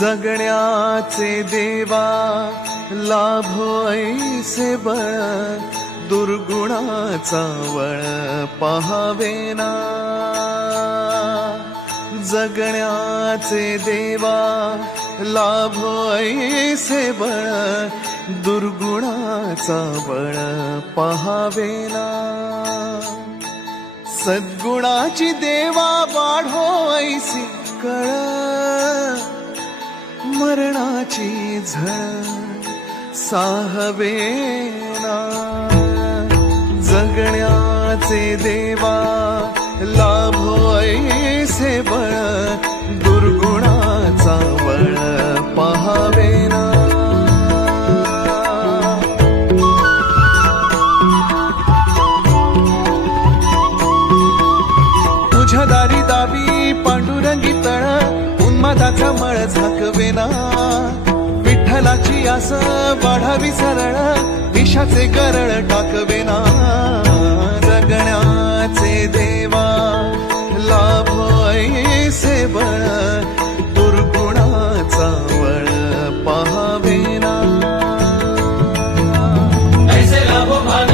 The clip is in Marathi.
जगण्याचे देवा लाभो ऐसे बळ, दुर्गुणाचा वळ पहावेना. जगण्याचे देवा लाभो ऐसे बळ, दुर्गुणाचा बळ पहावेना. सद्गुणाची देवा वाढो ऐसी कळ, मरणाची झळ साहवेना. जगण्याचे देवा लाभो ऐसे बळ, दुर्गुणाचा बळ पहावेना. तुझ्या दारी दावी पांडुरंगी तळ, उन्मादाचा मळ झाकवेना. विठ्ठलाची आस वाढावी सरळ, विषाचे गरळ टाकवेना. जगण्याचे देवा लाभो ऐसे बळ, दुर्गुणाचा बळ पहावेना. ऐसे लाभो भाग